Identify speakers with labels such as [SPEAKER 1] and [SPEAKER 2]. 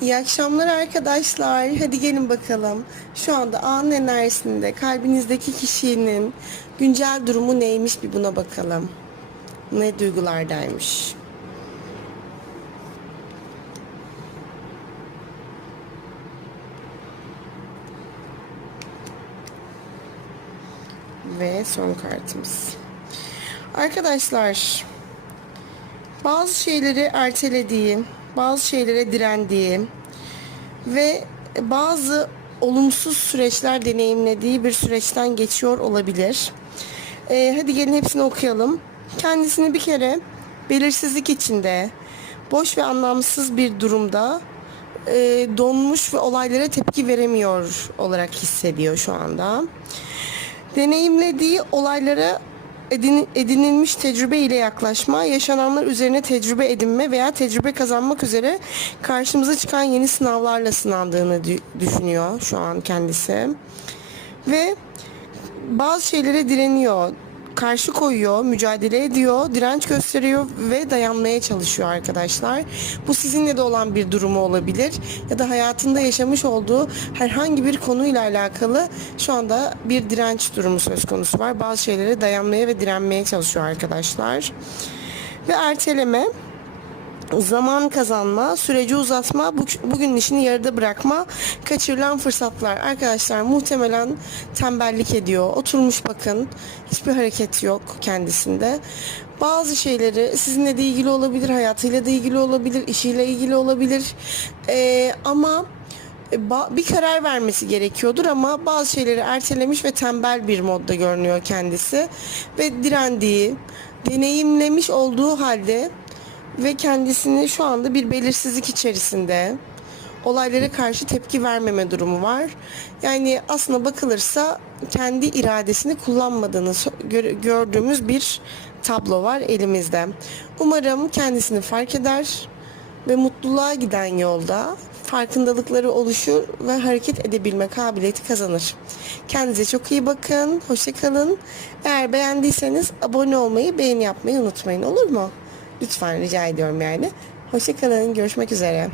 [SPEAKER 1] İyi akşamlar arkadaşlar. Hadi gelin bakalım. Şu anda anın enerjisinde kalbinizdeki kişinin güncel durumu neymiş bir buna bakalım. Ne duygulardaymış. Ve son kartımız. Arkadaşlar bazı şeyleri ertelediği, bazı şeylere direndiği ve bazı olumsuz süreçler deneyimlediği bir süreçten geçiyor olabilir. Ee, hadi gelin hepsini okuyalım. Kendisini bir kere belirsizlik içinde, boş ve anlamsız bir durumda e, donmuş ve olaylara tepki veremiyor olarak hissediyor şu anda. Deneyimlediği olaylara edin- edinilmiş tecrübe ile yaklaşma, yaşananlar üzerine tecrübe edinme veya tecrübe kazanmak üzere karşımıza çıkan yeni sınavlarla sınandığını dü- düşünüyor şu an kendisi. Ve bazı şeylere direniyor, karşı koyuyor, mücadele ediyor, direnç gösteriyor ve dayanmaya çalışıyor arkadaşlar. Bu sizinle de olan bir durumu olabilir ya da hayatında yaşamış olduğu herhangi bir konuyla alakalı şu anda bir direnç durumu söz konusu var. Bazı şeylere dayanmaya ve direnmeye çalışıyor arkadaşlar. Ve erteleme zaman kazanma, süreci uzatma, bu, bugün işini yarıda bırakma, kaçırılan fırsatlar. Arkadaşlar muhtemelen tembellik ediyor. Oturmuş bakın. Hiçbir hareket yok kendisinde. Bazı şeyleri sizinle de ilgili olabilir, hayatıyla da ilgili olabilir, işiyle ilgili olabilir. Ee, ama ba- bir karar vermesi gerekiyordur ama bazı şeyleri ertelemiş ve tembel bir modda görünüyor kendisi ve direndiği, deneyimlemiş olduğu halde ve kendisini şu anda bir belirsizlik içerisinde olaylara karşı tepki vermeme durumu var. Yani aslında bakılırsa kendi iradesini kullanmadığını gördüğümüz bir tablo var elimizde. Umarım kendisini fark eder ve mutluluğa giden yolda farkındalıkları oluşur ve hareket edebilme kabiliyeti kazanır. Kendinize çok iyi bakın. Hoşçakalın. Eğer beğendiyseniz abone olmayı, beğeni yapmayı unutmayın olur mu? Lütfen rica ediyorum yani. Hoşçakalın. Görüşmek üzere.